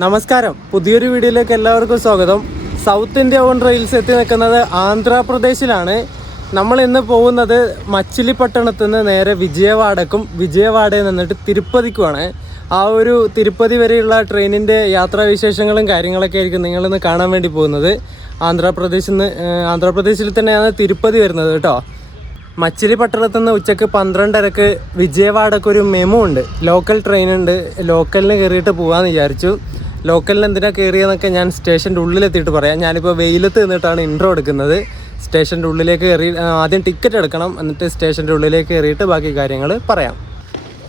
നമസ്കാരം, പുതിയൊരു വീഡിയോയിലേക്ക് എല്ലാവർക്കും സ്വാഗതം. സൗത്ത് ഇന്ത്യ ഓൺ റെയിൽസ് എത്തി നിൽക്കുന്നത് ആന്ധ്രാപ്രദേശിലാണ്. നമ്മൾ ഇന്ന് പോകുന്നത് മച്ചിലിപട്ടണത്തു നിന്ന് നേരെ വിജയവാഡക്കും വിജയവാഡയിൽ നിന്നിട്ട് തിരുപ്പതിക്കുമാണ്. ആ ഒരു തിരുപ്പതി വരെയുള്ള ട്രെയിനിൻ്റെ യാത്രാവിശേഷങ്ങളും കാര്യങ്ങളൊക്കെ ആയിരിക്കും നിങ്ങളിന്ന് കാണാൻ വേണ്ടി പോകുന്നത്. ആന്ധ്രാപ്രദേശിൽ തന്നെയാണ് തിരുപ്പതി വരുന്നത് കേട്ടോ. മച്ചിലിപട്ടണത്തു നിന്ന് ഉച്ചക്ക് 12:30 വിജയവാഡക്ക് ഒരു മെമു ഉണ്ട്, ലോക്കൽ ട്രെയിൻ ഉണ്ട്. ലോക്കലിന് കയറിയിട്ട് പോകാമെന്ന് വിചാരിച്ചു. ലോക്കലിന് എന്തിനാണ് കയറിയെന്നൊക്കെ ഞാൻ സ്റ്റേഷൻ്റെ ഉള്ളിലെത്തിയിട്ട് പറയാം. ഞാനിപ്പോൾ വെയിലത്ത് നിന്നിട്ടാണ് ഇൻട്രോ എടുക്കുന്നത്. സ്റ്റേഷൻ്റെ ഉള്ളിലേക്ക് കയറി ആദ്യം ടിക്കറ്റ് എടുക്കണം, എന്നിട്ട് സ്റ്റേഷൻ്റെ ഉള്ളിലേക്ക് കയറിയിട്ട് ബാക്കി കാര്യങ്ങൾ പറയാം.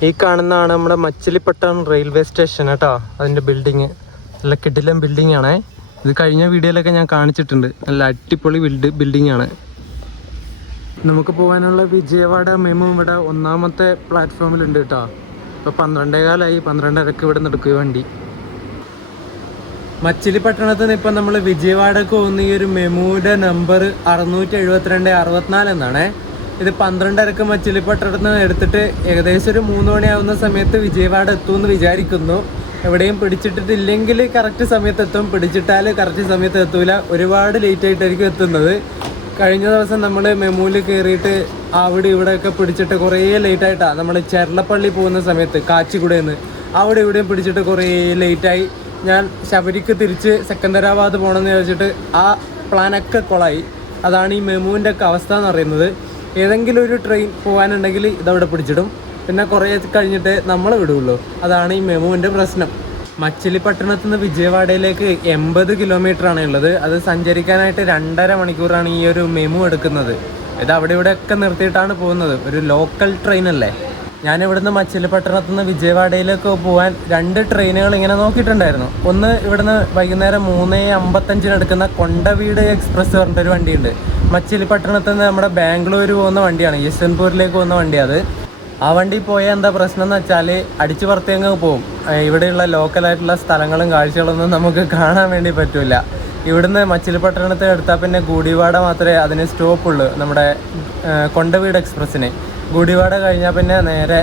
ഈ കാണുന്നതാണ് നമ്മുടെ മച്ചിലിപട്ടണം റെയിൽവേ സ്റ്റേഷൻ കേട്ടോ. അതിൻ്റെ ബിൽഡിങ് നല്ല കിടിലൻ ബിൽഡിംഗ് ആണേ. ഇത് കഴിഞ്ഞ വീഡിയോയിലൊക്കെ ഞാൻ കാണിച്ചിട്ടുണ്ട്. നല്ല അടിപൊളി ബിൽഡിംഗ് ആണ്. നമുക്ക് പോകാനുള്ള വിജയവാഡ മെമു ഇവിടെ 1ാമത്തെ പ്ലാറ്റ്ഫോമിലുണ്ട് കേട്ടോ. ഇപ്പോൾ 12:15 12:30 ഇവിടെ നടക്കുക വണ്ടി. മച്ചിലിപട്ടണത്തിൽ നിന്ന് ഇപ്പം നമ്മൾ വിജയവാഡക്ക് പോകുന്ന ഈ ഒരു മെമുവിൻ്റെ നമ്പർ 672/64 എന്നാണ്. ഇത് 12:30 മച്ചിലിപട്ടണത്തിൽ നിന്ന് എടുത്തിട്ട് ഏകദേശം ഒരു 3 മണിയാവുന്ന സമയത്ത് വിജയവാഡ എത്തുമെന്ന് വിചാരിക്കുന്നു. എവിടെയും പിടിച്ചിട്ടില്ലെങ്കിൽ കറക്റ്റ് സമയത്ത് എത്തും, പിടിച്ചിട്ടാൽ കറക്റ്റ് സമയത്ത് എത്തൂല. ഒരുപാട് ലേറ്റ് ആയിട്ടായിരിക്കും എത്തുന്നത്. കഴിഞ്ഞ ദിവസം നമ്മൾ മെമുവിൽ കയറിയിട്ട് അവിടെ ഇവിടെയൊക്കെ പിടിച്ചിട്ട് കുറേ ലേറ്റായിട്ടാണ്. നമ്മൾ ചെർലപ്പള്ളി പോകുന്ന സമയത്ത് കാച്ചിക്കുടയിൽ അവിടെ ഇവിടെയും പിടിച്ചിട്ട് കുറേ ലേറ്റായി. ഞാൻ ശബരിക്ക് തിരിച്ച് സെക്കന്ദരാബാദ് പോകണമെന്ന് ചോദിച്ചിട്ട് ആ പ്ലാനൊക്കെ കൊളായി. അതാണ് ഈ മെമുവിൻ്റെ ഒക്കെ അവസ്ഥ എന്ന് പറയുന്നത്. ഏതെങ്കിലും ഒരു ട്രെയിൻ പോകാനുണ്ടെങ്കിൽ ഇതവിടെ പിടിച്ചിടും, പിന്നെ കുറേ കഴിഞ്ഞിട്ട് നമ്മൾ വിടുകയുള്ളൂ. അതാണ് ഈ മെമുവിൻ്റെ പ്രശ്നം. മച്ചിലിപട്ടണത്തു നിന്ന് വിജയവാഡയിലേക്ക് 80 കിലോമീറ്ററാണ് ഉള്ളത്. അത് സഞ്ചരിക്കാനായിട്ട് 2.5 മണിക്കൂറാണ് ഈ ഒരു മെമു എടുക്കുന്നത്. ഇത് അവിടെ ഇവിടെയൊക്കെ നിർത്തിയിട്ടാണ് പോകുന്നത്. ഒരു ലോക്കൽ ട്രെയിൻ അല്ലേ. ഞാൻ ഇവിടുന്ന് മച്ചിലിപട്ടണത്തു നിന്ന് വിജയവാഡയിലേക്ക് പോകാൻ 2 ട്രെയിനുകൾ ഇങ്ങനെ നോക്കിയിട്ടുണ്ടായിരുന്നു. ഒന്ന് ഇവിടുന്ന് വൈകുന്നേരം 3:55 എടുക്കുന്ന കൊണ്ടവീട് എക്സ്പ്രസ് പറഞ്ഞിട്ടൊരു വണ്ടിയുണ്ട്. മച്ചിലിപട്ടണത്തു നിന്ന് നമ്മുടെ ബാംഗ്ലൂർ പോകുന്ന വണ്ടിയാണ്, യശ്വന്ത്പൂരിലേക്ക് പോകുന്ന വണ്ടിയാണ്. ആ വണ്ടി പോയാൽ എന്താ പ്രശ്നം എന്ന് വെച്ചാൽ അടിച്ചു പുറത്തേങ്ങ് പോകും. ഇവിടെയുള്ള ലോക്കലായിട്ടുള്ള സ്ഥലങ്ങളും കാഴ്ചകളൊന്നും നമുക്ക് കാണാൻ വേണ്ടി പറ്റില്ല. ഇവിടുന്ന് മച്ചിലിപട്ടണത്തിൽ എടുത്താൽ പിന്നെ ഗുഡിവാഡ മാത്രമേ അതിന് സ്റ്റോപ്പുള്ളൂ, നമ്മുടെ കൊണ്ടവീട് എക്സ്പ്രസ്സിന്. ഗുഡിവാഡ കഴിഞ്ഞാൽ പിന്നെ നേരെ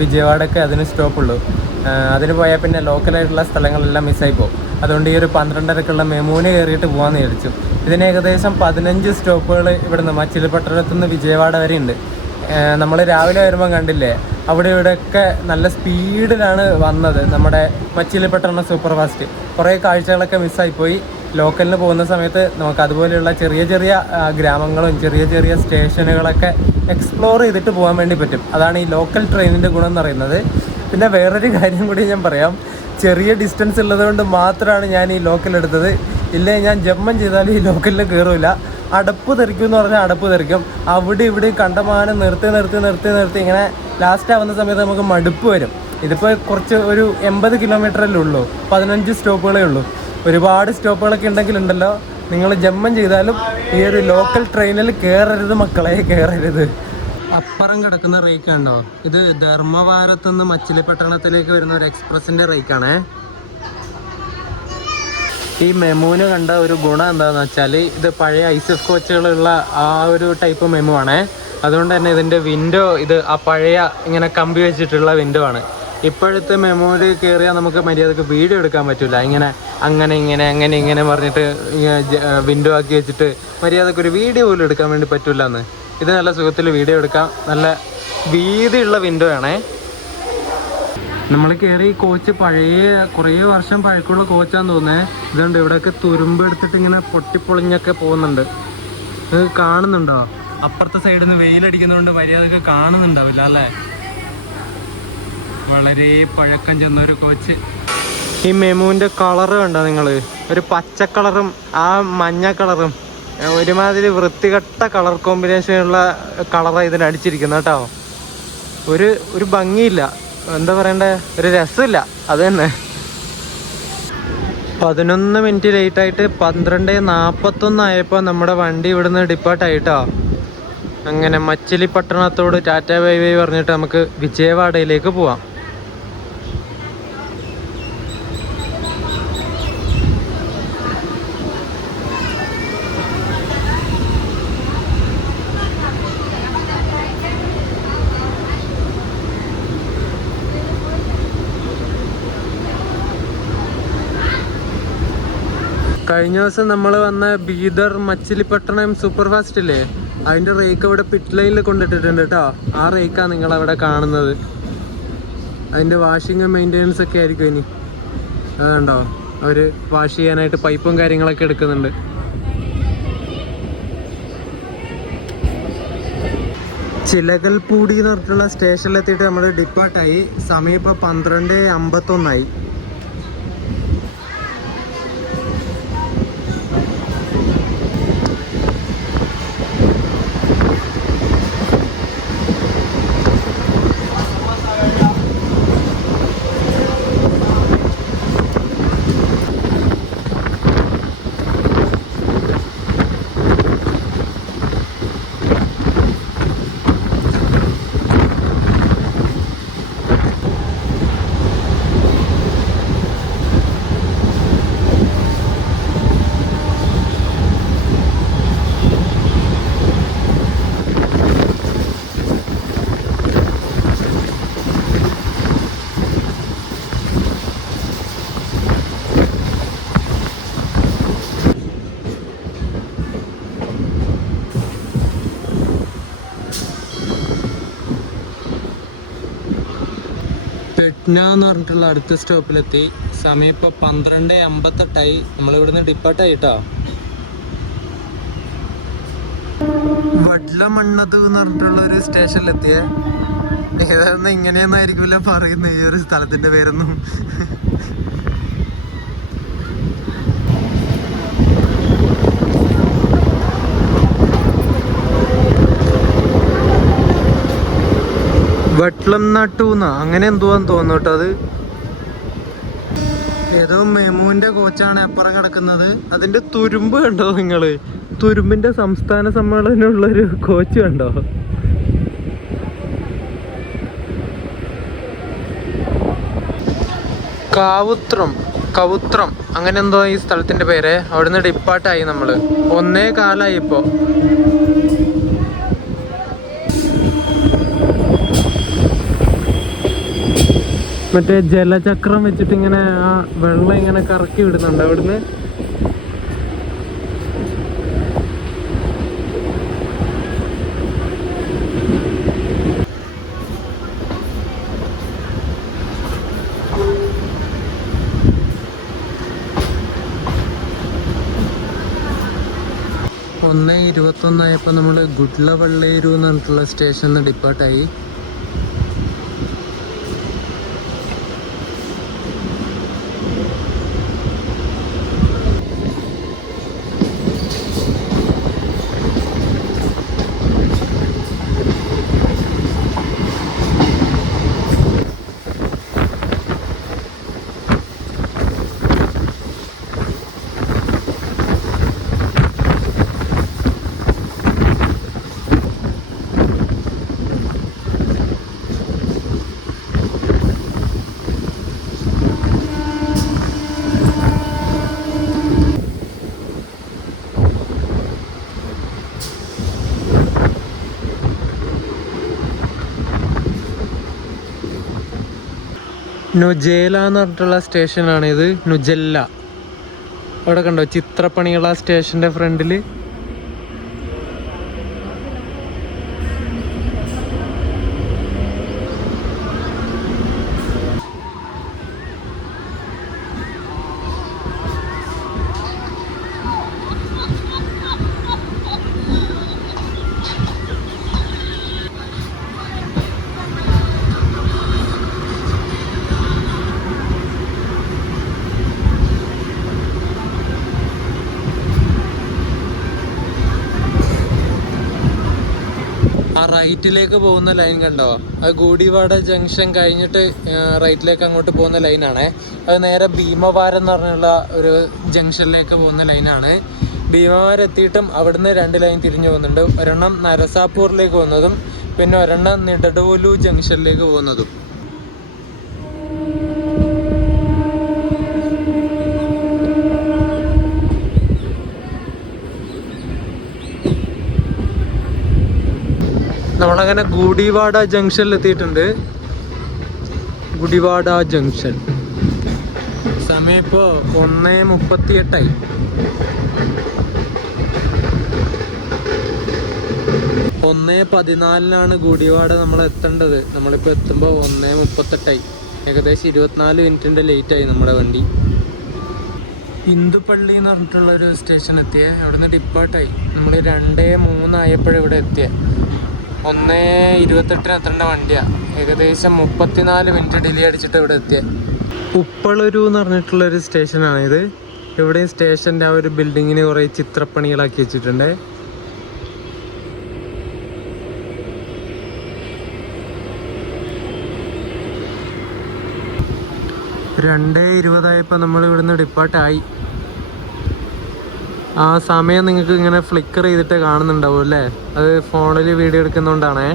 വിജയവാഡയ്ക്ക് അതിന് സ്റ്റോപ്പുള്ളൂ. അതിന് പോയാൽ പിന്നെ ലോക്കലായിട്ടുള്ള സ്ഥലങ്ങളെല്ലാം മിസ്സായി പോകും. അതുകൊണ്ട് ഈ ഒരു 12:30 മെമുവിന് കയറിയിട്ട് പോകാമെന്ന് വിചാരിച്ചു. ഇതിന് ഏകദേശം 15 സ്റ്റോപ്പുകൾ ഇവിടുന്ന് മച്ചിലിപട്ടണത്തു നിന്ന് വിജയവാഡ വരെ ഉണ്ട്. നമ്മൾ രാവിലെ വരുമ്പം കണ്ടില്ലേ, അവിടെ ഇവിടെയൊക്കെ നല്ല സ്പീഡിലാണ് വന്നത് നമ്മുടെ മച്ചിലിപട്ടണം സൂപ്പർ ഫാസ്റ്റ്. കുറേ കാഴ്ചകളൊക്കെ മിസ്സായിപ്പോയി. ലോക്കലിന് പോകുന്ന സമയത്ത് നമുക്ക് അതുപോലെയുള്ള ചെറിയ ചെറിയ ഗ്രാമങ്ങളും ചെറിയ ചെറിയ സ്റ്റേഷനുകളൊക്കെ എക്സ്പ്ലോർ ചെയ്തിട്ട് പോകാൻ വേണ്ടി പറ്റും. അതാണ് ഈ ലോക്കൽ ട്രെയിനിൻ്റെ ഗുണം എന്ന് പറയുന്നത്. പിന്നെ വേറൊരു കാര്യം കൂടി ഞാൻ പറയാം. ചെറിയ ഡിസ്റ്റൻസ് ഉള്ളതുകൊണ്ട് മാത്രമാണ് ഞാൻ ഈ ലോക്കൽ എടുത്തത്. ഇല്ലേ ഞാൻ ജമ്മം ചെയ്താലും ഈ ലോക്കലിൽ കയറില്ല. അടപ്പ് തെറിക്കും എന്ന് പറഞ്ഞാൽ അടപ്പ് തെറിക്കും. അവിടെ ഇവിടെ കണ്ടമാനം നിർത്തി ഇങ്ങനെ ലാസ്റ്റ് ആവുന്ന സമയത്ത് നമുക്ക് മടുപ്പ് വരും. ഇതിപ്പോൾ കുറച്ച് ഒരു 80 കിലോമീറ്ററല്ലേ ഉള്ളൂ, 15 സ്റ്റോപ്പുകളേ ഉള്ളൂ. ഒരുപാട് സ്റ്റോപ്പുകളൊക്കെ ഉണ്ടെങ്കിലുണ്ടല്ലോ, നിങ്ങൾ ജമ്മം ചെയ്താലും ഈ ഒരു ലോക്കൽ ട്രെയിനിൽ കയറരുത് മക്കളെ, കയറരുത്. അപ്പുറം കിടക്കുന്ന റേക്കാണ്ടോ, ഇത് ധർമ്മവാരത്തു നിന്ന് മച്ചിലിപട്ടണത്തിലേക്ക് വരുന്ന ഒരു എക്സ്പ്രസിൻ്റെ റേക്കാണേ. ഈ മെമുവിന് കണ്ട ഒരു ഗുണം എന്താണെന്ന് വെച്ചാൽ ഇത് പഴയ ഐസ്എഫ് കോച്ചുകളുള്ള ആ ഒരു ടൈപ്പ് മെമു ആണേ. അതുകൊണ്ട് തന്നെ ഇതിൻ്റെ വിൻഡോ ഇത് ആ പഴയ ഇങ്ങനെ കമ്പി വെച്ചിട്ടുള്ള വിൻഡോ ആണ്. ഇപ്പോഴത്തെ മെമുവിൽ കയറിയാൽ നമുക്ക് മര്യാദക്ക് വീഡിയോ എടുക്കാൻ പറ്റില്ല. അങ്ങനെ ഇങ്ങനെ പറഞ്ഞിട്ട് വിൻഡോ ആക്കി വെച്ചിട്ട് മര്യാദക്ക് ഒരു വീഡിയോ പോലും എടുക്കാൻ വേണ്ടി പറ്റില്ല എന്ന്. ഇത് നല്ല സുഖത്തിൽ വീഡിയോ എടുക്കാം. നല്ല വീതിയുള്ള വിൻഡോ ആണേ. നമ്മൾ കയറി ഈ കോച്ച് കുറേ വർഷം പഴക്കമുള്ള കോച്ചാന്ന് തോന്നുന്നത്. ഇതുകൊണ്ട് ഇവിടെയൊക്കെ തുരുമ്പ് എടുത്തിട്ട് ഇങ്ങനെ പൊട്ടിപ്പൊളിഞ്ഞൊക്കെ പോകുന്നുണ്ട്. ഇത് കാണുന്നുണ്ടോ? അപ്പുറത്തെ സൈഡിൽ നിന്ന് വെയിലടിക്കുന്നതുകൊണ്ട് മര്യാദക്ക് കാണുന്നുണ്ടാവില്ല അല്ലേ. വളരെ പഴക്കം ചെന്നൊരു കോച്ച്. ഈ മെമുവിൻ്റെ കളറ് കണ്ടോ നിങ്ങൾ? ഒരു പച്ച കളറും ആ മഞ്ഞ കളറും ഒരുമാതിരി വൃത്തികെട്ട കളർ കോമ്പിനേഷനുള്ള കളറാണ് ഇതിനടിച്ചിരിക്കുന്നത് കേട്ടോ. ഒരു ഭംഗിയില്ല, എന്താ പറയണ്ടേ, ഒരു രസമില്ല. അത് തന്നെ 11 മിനിറ്റ് ലേറ്റായിട്ട് 12:41 ആയപ്പോൾ നമ്മുടെ വണ്ടി ഇവിടുന്ന് ഡിപ്പാർട്ടായിട്ടോ. അങ്ങനെ മച്ചിലിപട്ടണത്തോട് ടാറ്റ ബൈ ബൈ പറഞ്ഞിട്ട് നമുക്ക് വിജയവാഡയിലേക്ക് പോവാം. കഴിഞ്ഞ ദിവസം നമ്മൾ വന്ന ബീദർ മച്ചിലിപ്പട്ടണം സൂപ്പർ ഫാസ്റ്റ് ഇല്ലേ, അതിന്റെ റേക്ക് ഇവിടെ പിറ്റ് ലൈനിൽ കൊണ്ടിട്ടിട്ടുണ്ട് കേട്ടോ. ആ റേക്കാണ് നിങ്ങൾ അവിടെ കാണുന്നത്. അതിന്റെ വാഷിങ് മെയിൻ്റെനൻസ് ഒക്കെ ആയിരിക്കും ഇനി. അതുണ്ടോ, അവര് വാഷ് ചെയ്യാനായിട്ട് പൈപ്പും കാര്യങ്ങളൊക്കെ എടുക്കുന്നുണ്ട്. ചിലകൽപൂടി എന്ന് പറഞ്ഞിട്ടുള്ള സ്റ്റേഷനിലെത്തിയിട്ട് നമ്മൾ ഡിപ്പാർട്ടായി. സമയം ഇപ്പോൾ 12:51. പെട്ന എന്ന് പറഞ്ഞിട്ടുള്ള അടുത്ത സ്റ്റോപ്പിലെത്തി. സമയം ഇപ്പോൾ 12:58. നമ്മളിവിടുന്ന് ഡിപ്പാർട്ടായി കേട്ടോ. വഡ്ലമണ്ണത് എന്ന് പറഞ്ഞിട്ടുള്ള ഒരു സ്റ്റേഷനിലെത്തിയ. ഏതാണെന്ന് ഇങ്ങനെയൊന്നായിരിക്കില്ല പറയുന്നത് ഈ ഒരു സ്ഥലത്തിന്റെ പേരൊന്നും. വട്ലം നട്ടൂന്ന അങ്ങനെ എന്തുവാന്ന് തോന്നുന്നു കേട്ടോ. അത് ഏതോ മെമുവിന്റെ കോച്ചാണ് അപ്പുറം കിടക്കുന്നത്. അതിന്റെ തുരുമ്പ് കണ്ടോ നിങ്ങള്? തുരുമ്പിന്റെ സംസ്ഥാന സമ്മേളനമുള്ളൊരു കോച്ച് കണ്ടോ? കവുത്രം അങ്ങനെ എന്തോ ഈ സ്ഥലത്തിന്റെ പേര്. അവിടുന്ന് ഡിപ്പാർട്ടായി നമ്മള്. 1:15 ഇപ്പോ. മറ്റേ ജലചക്രം വെച്ചിട്ട് ഇങ്ങനെ ആ വെള്ളം ഇങ്ങനെ കറക്കി വിടുന്നുണ്ട് അവിടുന്ന്. ഒന്ന് 21 നമ്മൾ ഗുഡ്ലവള്ളേരു എന്ന് പറഞ്ഞിട്ടുള്ള സ്റ്റേഷനിൽ നിന്ന് ഡിപ്പാർട്ടായി. നുജേല എന്ന് പറഞ്ഞിട്ടുള്ള സ്റ്റേഷനാണ് ഇത്. നുജല്ല. അവിടെ കണ്ടോ ചിത്രപ്പണികൾ ആ സ്റ്റേഷന്റെ ഫ്രണ്ടില്. ആ റൈറ്റിലേക്ക് പോകുന്ന ലൈൻ കണ്ടോ? അത് ഗൂഡിവാഡ ജംഗ്ഷൻ കഴിഞ്ഞിട്ട് റൈറ്റിലേക്ക് അങ്ങോട്ട് പോകുന്ന ലൈനാണേ. അത് നേരെ ഭീമവാരം എന്ന് പറഞ്ഞുള്ള ഒരു ജംഗ്ഷനിലേക്ക് പോകുന്ന ലൈനാണ്. ഭീമവാരം എത്തിയിട്ടും അവിടുന്ന് 2 ലൈൻ തിരിഞ്ഞു പോകുന്നുണ്ട്. ഒരെണ്ണം നരസാപൂറിലേക്ക് പോകുന്നതും പിന്നെ ഒരെണ്ണം നിഡഡോലു ജംഗ്ഷനിലേക്ക് പോകുന്നതും. നമ്മളങ്ങനെ ഗുഡിവാഡ ജംഗ്ഷനിൽ എത്തിയിട്ടുണ്ട്. ഗുഡിവാഡ ജംഗ്ഷൻ. സമയം സമയം ഇപ്പോൾ 1:38. ഒന്നേ 14 ഗുഡിവാഡ നമ്മൾ എത്തേണ്ടത്. നമ്മളിപ്പോൾ എത്തുമ്പോൾ 1:38. ഏകദേശം 24 മിനിറ്റിൻ്റെ ലേറ്റായി നമ്മുടെ വണ്ടി. ഇന്ദുപ്പള്ളി എന്ന് പറഞ്ഞിട്ടുള്ളൊരു സ്റ്റേഷൻ എത്തിയേ. അവിടെ നിന്ന് ഡിപ്പാർട്ടായി. നമ്മൾ 2:03 ആയപ്പോഴും ഇവിടെ എത്തിയ. 1:28 എത്തേണ്ട വണ്ടിയാണ്. ഏകദേശം 34 മിനിറ്റ് ഡിലേ അടിച്ചിട്ട് ഇവിടെ എത്തിയ. ഉപ്പളൂരു എന്ന് പറഞ്ഞിട്ടുള്ളൊരു സ്റ്റേഷനാണിത്. ഇവിടെയും സ്റ്റേഷൻ്റെ ആ ഒരു ബിൽഡിങ്ങിന് കുറേ ചിത്രപ്പണികളാക്കി വെച്ചിട്ടുണ്ട്. രണ്ടേ 20 നമ്മൾ ഇവിടുന്ന് ഡിപ്പാർട്ടായി. ആ സമയം നിങ്ങൾക്ക് ഇങ്ങനെ ഫ്ലിക്കർ ചെയ്തിട്ട് കാണുന്നുണ്ടാവും അല്ലേ? അത് ഫോണിൽ വീഡിയോ എടുക്കുന്നതുകൊണ്ടാണേ.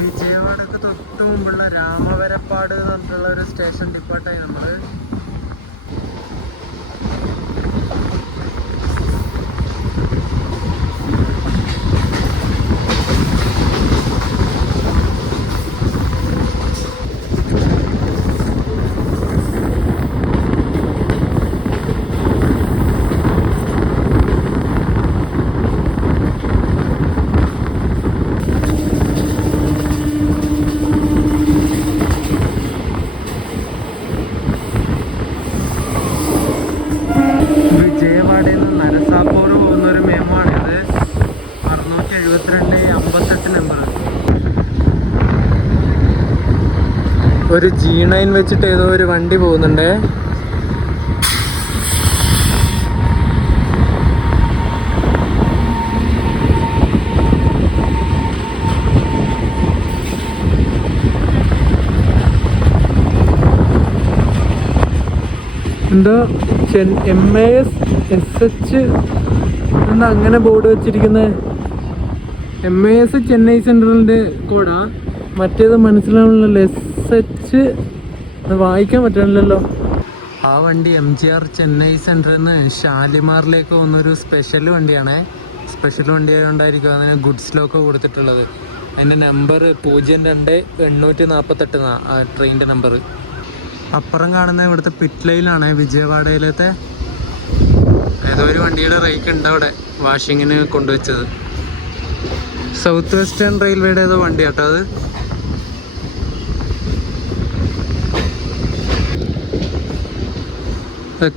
വിജയവാഡക്ക് തൊട്ട് മുമ്പുള്ള രാമവരപ്പാട് എന്ന് പറഞ്ഞിട്ടുള്ള ഒരു സ്റ്റേഷൻ ഡിപ്പാർട്ടായി നമ്മൾ. വിജയവാഡയിൽ നിന്ന് നരസാപൂർ പോകുന്നൊരു മെമ്മാണിത്. 672-58 നമ്പർ. ഒരു G9 വെച്ചിട്ട് ഏതോ ഒരു വണ്ടി പോകുന്നുണ്ട്. എന്താ MAS SH എന്താ അങ്ങനെ ബോർഡ് വെച്ചിരിക്കുന്നത്? MAS ചെന്നൈ സെൻട്രലിൻ്റെ കോഡാ. മറ്റേത് മനസ്സിലാവുന്നില്ലല്ലോ. SH വായിക്കാൻ പറ്റണില്ലല്ലോ. ആ വണ്ടി MGR ചെന്നൈ സെൻട്രലിൽ നിന്ന് ഷാലിമാറിലേക്ക് പോകുന്നൊരു സ്പെഷ്യൽ വണ്ടിയാണേ. സ്പെഷ്യൽ വണ്ടി ആയതുകൊണ്ടായിരിക്കും അതിന് ഗുഡ്സിലൊക്കെ കൊടുത്തിട്ടുള്ളത്. അതിൻ്റെ നമ്പർ 02-848 ആ ട്രെയിനിൻ്റെ നമ്പർ. അപ്പുറം കാണുന്ന ഇവിടുത്തെ പിറ്റ് ലൈനാണ് വിജയവാഡയിലത്തെ. ഏതോ ഒരു വണ്ടിയുടെ റേക്ക് ഉണ്ട് അവിടെ വാഷിങ്ങിന് കൊണ്ടുവച്ചത്. സൗത്ത് വെസ്റ്റേൺ റെയിൽവേയുടെ ഏതോ വണ്ടി കേട്ടോ അത്.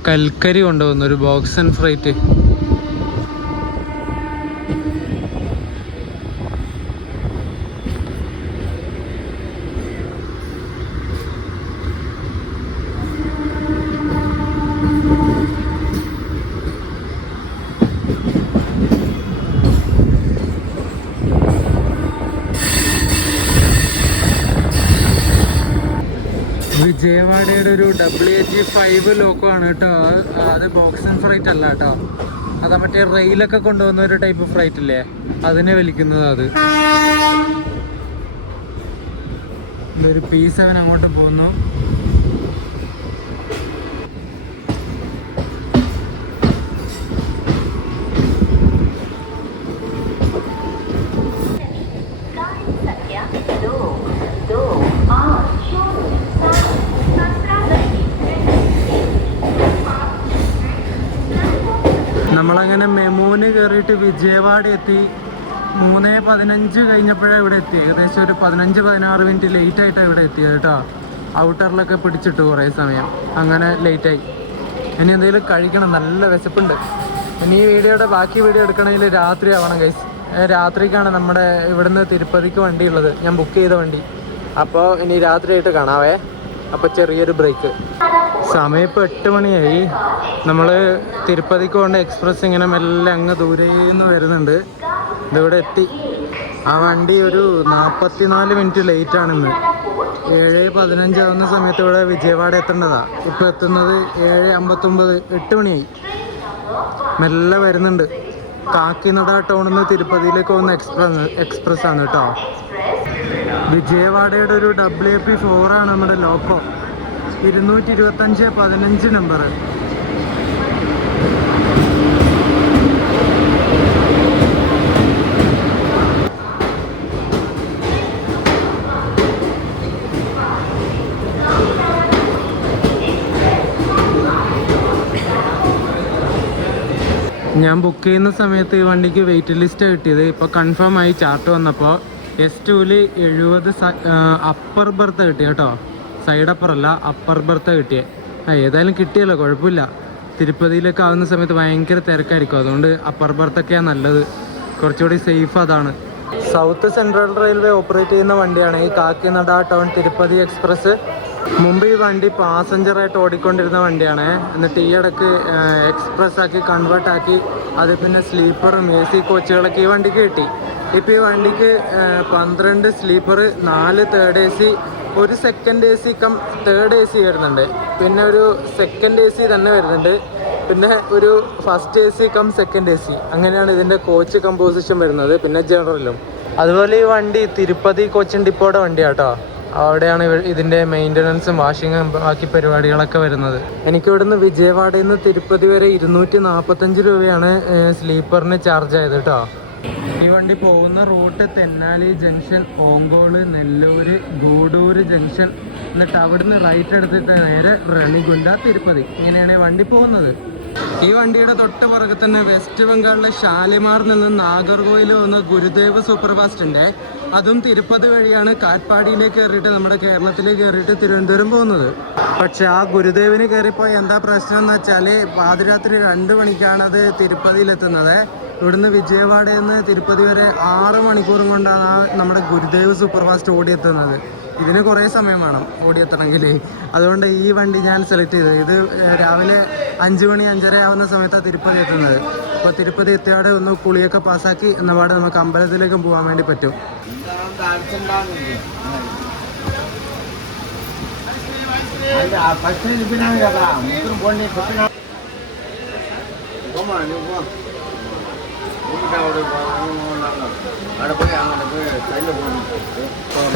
കൽക്കരി കൊണ്ടുപോകുന്നു ഒരു ബോക്സ് ആൻഡ് ഫ്രൈറ്റ്. വിജയവാഡയുടെ ഒരു WH5 ലോക്കോ ആണ് കേട്ടോ. അത് ബോക്സ് ആൻഡ് ഫ്രൈറ്റ് അല്ല കേട്ടോ. അതാ മറ്റേ റെയിലൊക്കെ കൊണ്ടുപോകുന്ന ഒരു ടൈപ്പ് ഫ്രൈറ്റ് ഇല്ലേ, അതിനെ വലിക്കുന്നത് അത്. ഒരു P7 അങ്ങോട്ട് പോകുന്നു. നമ്മളങ്ങനെ മെമൂന് കയറിയിട്ട് വിജയവാഡ എത്തി. 3:15 കഴിഞ്ഞപ്പോഴാണ് ഇവിടെ എത്തി. ഏകദേശം ഒരു 15-16 മിനിറ്റ് ലേറ്റ് ആയിട്ടാണ് ഇവിടെ എത്തിയത് കേട്ടോ. ഔട്ടറിലൊക്കെ പിടിച്ചിട്ട് കുറേ സമയം അങ്ങനെ ലേറ്റായി. ഇനി എന്തെങ്കിലും കഴിക്കണം, നല്ല വിശപ്പുണ്ട്. ഇനി ഈ വീഡിയോയുടെ ബാക്കി വീഡിയോ എടുക്കണമെങ്കിൽ രാത്രി ആവണം ഗൈസ്. രാത്രിക്കാണ് നമ്മുടെ ഇവിടുന്ന് തിരുപ്പതിക്ക് വണ്ടി ഉള്ളത്, ഞാൻ ബുക്ക് ചെയ്ത വണ്ടി. അപ്പോൾ ഇനി രാത്രിയായിട്ട് കാണാവേ. അപ്പോൾ ചെറിയൊരു ബ്രേക്ക്. സമയം ഇപ്പോൾ 8 മണിയായി. നമ്മൾ തിരുപ്പതിക്ക് കൊണ്ട് എക്സ്പ്രസ് ഇങ്ങനെ മെല്ലെ അങ്ങ് ദൂരേന്ന് വരുന്നുണ്ട്. ഇതിവിടെ എത്തി. ആ വണ്ടി ഒരു 44 മിനിറ്റ് ലേറ്റാണിന്ന്. 7:15 ആവുന്ന സമയത്ത് ഇവിടെ വിജയവാഡ എത്തേണ്ടതാണ്. ഇപ്പോൾ എത്തുന്നത് 7:59, 8 മണിയായി. മെല്ലെ വരുന്നുണ്ട്. കാക്കിനട ടൗണിൽ നിന്ന് തിരുപ്പതിയിലേക്ക് പോകുന്ന എക്സ്പ്രസ് ആണ് കേട്ടോ. വിജയവാഡയുടെ ഒരു WP4 ആണ് നമ്മുടെ ലോക്കോ, 225-15 നമ്പർ. ഞാൻ ബുക്ക് ചെയ്യുന്ന സമയത്ത് ഈ വണ്ടിക്ക് വെയിറ്റ് ലിസ്റ്റ് കിട്ടിയത്. ഇപ്പോൾ കൺഫേം ആയി ചാർട്ട് വന്നപ്പോൾ. S2-ൽ 70 അപ്പർ ബർത്ത് കിട്ടി കേട്ടോ, സൈഡ് അപ്പർ അല്ല, അപ്പർ ബർത്ത് കിട്ടിയേ. ഏതായാലും കിട്ടിയല്ലോ, കുഴപ്പമില്ല. തിരുപ്പതിയിലൊക്കെ ആവുന്ന സമയത്ത് ഭയങ്കര തിരക്കായിരിക്കും, അതുകൊണ്ട് അപ്പർ ബർത്തൊക്കെയാണ് നല്ലത്, കുറച്ചുകൂടി സേഫ് അതാണ്. സൗത്ത് സെൻട്രൽ റെയിൽവേ ഓപ്പറേറ്റ് ചെയ്യുന്ന വണ്ടിയാണ് ഈ കാക്കിനട ടൗൺ തിരുപ്പതി എക്സ്പ്രസ്. മുമ്പ് ഈ വണ്ടി പാസഞ്ചറായിട്ട് ഓടിക്കൊണ്ടിരുന്ന വണ്ടിയാണ്. എന്നിട്ട് ഈ ഇടയ്ക്ക് എക്സ്പ്രസ് ആക്കി കൺവേർട്ട് ആക്കി അത് പിന്നെ സ്ലീപ്പറും AC കോച്ചുകളൊക്കെ ഈ വണ്ടിക്ക് കിട്ടി. ഇപ്പോൾ ഈ വണ്ടിക്ക് 12 sleeper, 4 third AC, 1 second AC cum third AC വരുന്നുണ്ട്, പിന്നെ ഒരു സെക്കൻഡ് AC തന്നെ വരുന്നുണ്ട്, പിന്നെ ഒരു first AC cum second AC. അങ്ങനെയാണ് ഇതിൻ്റെ കോച്ച് കമ്പോസിഷൻ വരുന്നത്, പിന്നെ ജനറലും. അതുപോലെ ഈ വണ്ടി തിരുപ്പതി കോച്ചിൻ ഡിപ്പോയുടെ വണ്ടിയാണ് കേട്ടോ. അവിടെയാണ് ഇതിൻ്റെ മെയിൻ്റനൻസും വാഷിങ്ങും ബാക്കി പരിപാടികളൊക്കെ വരുന്നത്. എനിക്കിവിടുന്ന് വിജയവാഡയിൽ നിന്ന് തിരുപ്പതി വരെ 245 രൂപയാണ് സ്ലീപ്പറിന് ചാർജ് ആയത് കേട്ടോ. ഈ വണ്ടി പോകുന്ന route Tenali junction, Ongole, Nellore, Gudur junction, എന്നിട്ട് അവിടുന്ന് റൈറ്റ് എടുത്തിട്ട് നേരെ റണിഗുണ്ട, തിരുപ്പതി, ഇങ്ങനെയാണ് ഈ വണ്ടി പോകുന്നത്. ഈ വണ്ടിയുടെ തൊട്ട് പുറകെ തന്നെ വെസ്റ്റ് ബംഗാളിലെ ഷാലിമാറിൽ നിന്ന് നാഗർകോയിൽ പോകുന്ന ഗുരുദേവ് സൂപ്പർ ഫാസ്റ്റ് ഉണ്ട്. അതും തിരുപ്പതി വഴിയാണ് കാറ്റ്പാടിയിലേക്ക് കയറിയിട്ട് നമ്മുടെ കേരളത്തിലേക്ക് കയറിയിട്ട് തിരുവനന്തപുരം പോകുന്നത്. പക്ഷെ ആ ഗുരുദേവിന് കയറിപ്പോയി എന്താ പ്രശ്നം എന്ന് വെച്ചാൽ പാതിരാത്രി 2 മണിക്കാണ് അത് തിരുപ്പതിയിലെത്തുന്നത്. ഇവിടുന്ന് വിജയവാഡയിൽ നിന്ന് തിരുപ്പതി വരെ 6 മണിക്കൂറും കൊണ്ടാണ് നമ്മുടെ ഗുരുദേവ് സൂപ്പർ ഫാസ്റ്റ് ഓടിയെത്തുന്നത്. ഇതിന് കുറേ സമയം വേണം ഓടിയെത്തണമെങ്കിൽ. അതുകൊണ്ട് ഈ വണ്ടി ഞാൻ സെലക്ട് ചെയ്തത്. ഇത് രാവിലെ 5 മണി 5:30 ആവുന്ന സമയത്താണ് തിരുപ്പതി എത്തുന്നത്. അപ്പോൾ തിരുപ്പതി എത്തിയാടെ ഒന്ന് കുളിയൊക്കെ പാസ്സാക്കി എന്നപാട് നമുക്ക് അമ്പലത്തിലേക്കും പോകാൻ വേണ്ടി പറ്റും.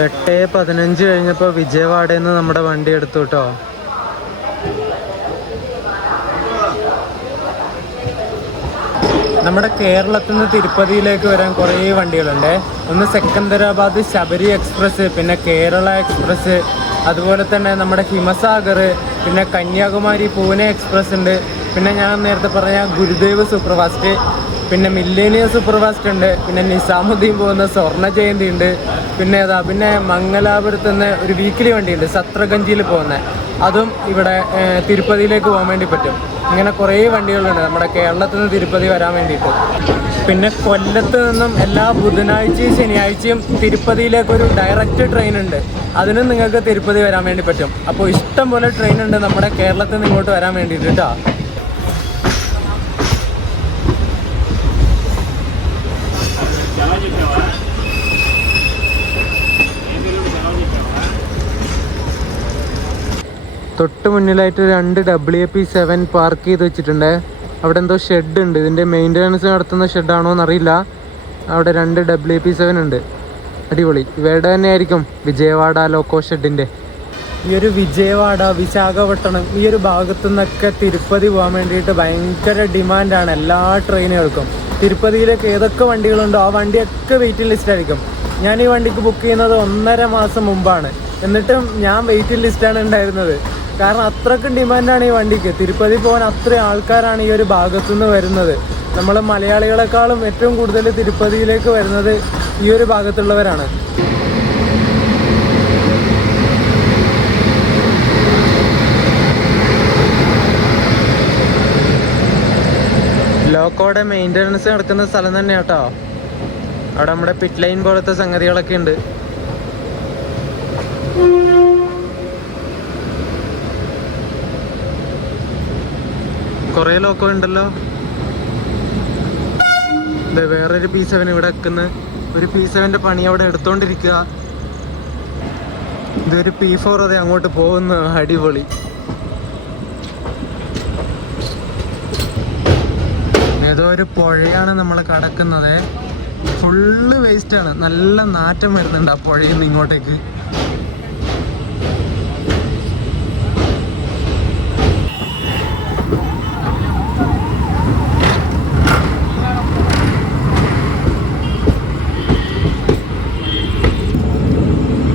എട്ട് 15 കഴിഞ്ഞപ്പോൾ വിജയവാഡയിൽ നിന്ന് നമ്മുടെ വണ്ടി എടുത്തു കേട്ടോ. നമ്മുടെ കേരളത്തിൽ നിന്ന് തിരുപ്പതിയിലേക്ക് വരാൻ കുറേ വണ്ടികളുണ്ട്. ഒന്ന് സെക്കന്ദരാബാദ് ശബരി എക്സ്പ്രസ്, പിന്നെ കേരള എക്സ്പ്രസ്, അതുപോലെ തന്നെ നമ്മുടെ ഹിമസാഗർ, പിന്നെ കന്യാകുമാരി പൂനെ എക്സ്പ്രസ് ഉണ്ട്, പിന്നെ ഞാൻ നേരത്തെ പറഞ്ഞ ഗുരുദേവ് സൂപ്പർ ഫാസ്റ്റ്, പിന്നെ മില്ലേനിയം സൂപ്പർ ഫാസ്റ്റ് ഉണ്ട്, പിന്നെ നിസാമുദ്ദീൻ പോകുന്ന സ്വർണ്ണ ജയന്തി ഉണ്ട്, പിന്നെ മംഗലാപുരത്ത് നിന്ന് ഒരു വീക്കിലി വണ്ടിയുണ്ട് സത്രഗഞ്ചിയിൽ പോകുന്നത്, അതും ഇവിടെ തിരുപ്പതിയിലേക്ക് പോകാൻ വേണ്ടി പറ്റും. ഇങ്ങനെ കുറേ വണ്ടികളുണ്ട് നമ്മുടെ കേരളത്തിൽ നിന്ന് തിരുപ്പതി വരാൻ വേണ്ടിയിട്ട്. പിന്നെ കൊല്ലത്ത് നിന്നും എല്ലാ ബുധനാഴ്ചയും ശനിയാഴ്ചയും തിരുപ്പതിയിലേക്കൊരു ഡയറക്റ്റ് ട്രെയിൻ ഉണ്ട്, അതിനും നിങ്ങൾക്ക് തിരുപ്പതി വരാൻ വേണ്ടി പറ്റും. അപ്പോൾ ഇഷ്ടം പോലെ ട്രെയിൻ ഉണ്ട് നമ്മുടെ കേരളത്തിൽ നിന്ന് ഇങ്ങോട്ട് വരാൻ വേണ്ടിയിട്ട് കേട്ടോ. തൊട്ട് മുന്നിലായിട്ട് 2 WP7 പാർക്ക് ചെയ്ത് വെച്ചിട്ടുണ്ട്. അവിടെ എന്തോ ഷെഡ് ഉണ്ട്, ഇതിൻ്റെ മെയിൻ്റനൻസ് നടത്തുന്ന ഷെഡാണോ എന്നറിയില്ല. അവിടെ 2 WP7 ഉണ്ട്, അടിപൊളി. ഇവയുടെ തന്നെ ആയിരിക്കും വിജയവാഡ ലോക്കോ ഷെഡിൻ്റെ. ഈ ഒരു വിജയവാഡ, വിശാഖപട്ടണം ഈ ഒരു ഭാഗത്തു നിന്നൊക്കെ തിരുപ്പതി പോകാൻ വേണ്ടിയിട്ട് ഭയങ്കര ഡിമാൻഡാണ് എല്ലാ ട്രെയിനുകൾക്കും. തിരുപ്പതിയിലേക്ക് ഏതൊക്കെ വണ്ടികളുണ്ടോ ആ വണ്ടിയൊക്കെ വെയിറ്റിംഗ് ലിസ്റ്റായിരിക്കും. ഞാൻ ഈ വണ്ടിക്ക് ബുക്ക് ചെയ്യുന്നത് 1.5 മാസം മുമ്പാണ്, എന്നിട്ടും ഞാൻ വെയിറ്റിംഗ് ലിസ്റ്റാണ് ഉണ്ടായിരുന്നത്. കാരണം അത്രയ്ക്കും ഡിമാൻഡാണ് ഈ വണ്ടിക്ക്. തിരുപ്പതി പോകാൻ അത്രയും ആൾക്കാരാണ് ഈ ഒരു ഭാഗത്തുനിന്ന് വരുന്നത്. നമ്മൾ മലയാളികളെക്കാളും ഏറ്റവും കൂടുതൽ തിരുപ്പതിയിലേക്ക് വരുന്നത് ഈ ഒരു ഭാഗത്തുള്ളവരാണ്. ലോക്കോയുടെ മെയിൻ്റനൻസ് നടക്കുന്ന സ്ഥലം തന്നെ കേട്ടോ. അവിടെ നമ്മുടെ പിറ്റ് ലൈൻ പോലത്തെ സംഗതികളൊക്കെ ഉണ്ട്. കുറേ ലോക്കോ ഉണ്ടല്ലോ. വേറൊരു P7 ഇവിടെ വെക്കുന്ന ഒരു P7ൻ്റെ പണി അവിടെ എടുത്തോണ്ടിരിക്കുക. ഇതൊരു P4 അതെ അങ്ങോട്ട് പോകുന്നു, അടിപൊളി. ഏതോ ഒരു പുഴയാണ് നമ്മൾ കടക്കുന്നത്. ഫുള്ള് വേസ്റ്റ് ആണ്, നല്ല നാറ്റം വരുന്നുണ്ട് ആ പുഴയിൽ നിന്ന് ഇങ്ങോട്ടേക്ക്.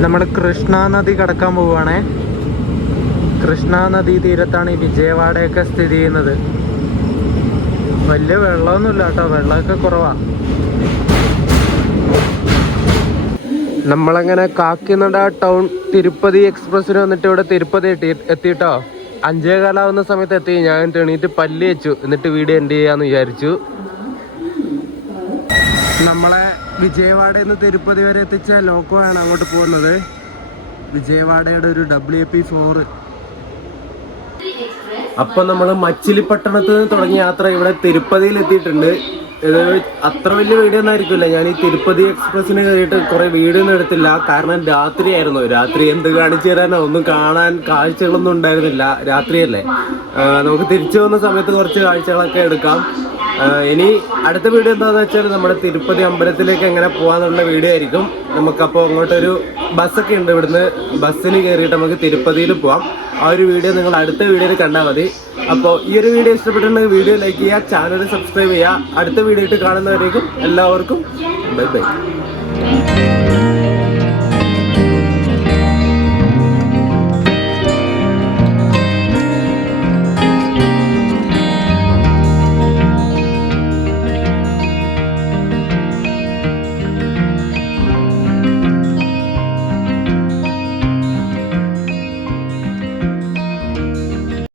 നമ്മൾ കൃഷ്ണ നദി കടക്കാൻ പോവുകയാണേ. കൃഷ്ണ നദീ തീരത്താണ് ഈ വിജയവാഡയൊക്കെ സ്ഥിതി ചെയ്യുന്നത്. വലിയ വെള്ളമൊന്നുമില്ല കേട്ടോ, വെള്ളമൊക്കെ കുറവാണ്. നമ്മളങ്ങനെ കാക്കിനട ടൗൺ തിരുപ്പതി എക്സ്പ്രസ്സിന് വന്നിട്ട് ഇവിടെ തിരുപ്പതി എത്തിയിട്ടോ. 5:15 സമയത്ത് എത്തി. ഞാൻ എണീറ്റ് പല്ല് വെച്ചു, എന്നിട്ട് വീഡിയോ എൻഡ് ചെയ്യാന്ന് വിചാരിച്ചു. നമ്മളെ വിജയവാഡയിൽ നിന്ന് തിരുപ്പതി വരെ എത്തിച്ച ലോക്കോ ആണ് അങ്ങോട്ട് പോകുന്നത്. വിജയവാഡയുടെ ഒരു WP4. അപ്പൊ നമ്മൾ മച്ചിലിപ്പട്ടണത്ത് നിന്ന് തുടങ്ങിയ യാത്ര ഇവിടെ തിരുപ്പതിയിൽ എത്തിയിട്ടുണ്ട്. ഇത് അത്ര വലിയ വീഡിയോ ഒന്നും ആയിരിക്കില്ല. ഞാൻ ഈ തിരുപ്പതി എക്സ്പ്രസ്സിന് കയറിയിട്ട് കുറെ വീഡിയോ ഒന്നും എടുത്തില്ല, കാരണം രാത്രിയായിരുന്നു. രാത്രി എന്ത് കാണിച്ചു തരാനോ, ഒന്നും കാണാൻ കാഴ്ചകളൊന്നും ഉണ്ടായിരുന്നില്ല. രാത്രിയല്ലേ, നമുക്ക് തിരിച്ചു വന്ന സമയത്ത് കുറച്ച് കാഴ്ചകളൊക്കെ എടുക്കാം. ഇനി അടുത്ത വീഡിയോ എന്താണെന്ന് വെച്ചാൽ നമ്മുടെ തിരുപ്പതി അമ്പലത്തിലേക്ക് എങ്ങനെ പോകാന്നുള്ള വീഡിയോ ആയിരിക്കും. നമുക്കപ്പോൾ അങ്ങോട്ടൊരു ബസ്സൊക്കെ ഉണ്ട്, ഇവിടുന്ന് ബസ്സിൽ കയറിയിട്ട് നമുക്ക് തിരുപ്പതിയിൽ പോവാം. ആ ഒരു വീഡിയോ നിങ്ങൾ അടുത്ത വീഡിയോയിൽ കണ്ടാൽ മതി. അപ്പോൾ ഈ ഒരു വീഡിയോ ഇഷ്ടപ്പെട്ടിട്ടുണ്ടെങ്കിൽ വീഡിയോ ലൈക്ക് ചെയ്യുക, ചാനൽ സബ്സ്ക്രൈബ് ചെയ്യുക. അടുത്ത വീഡിയോ ഇട്ട് കാണുന്നവരേക്കും എല്ലാവർക്കും ബൈ ബൈ.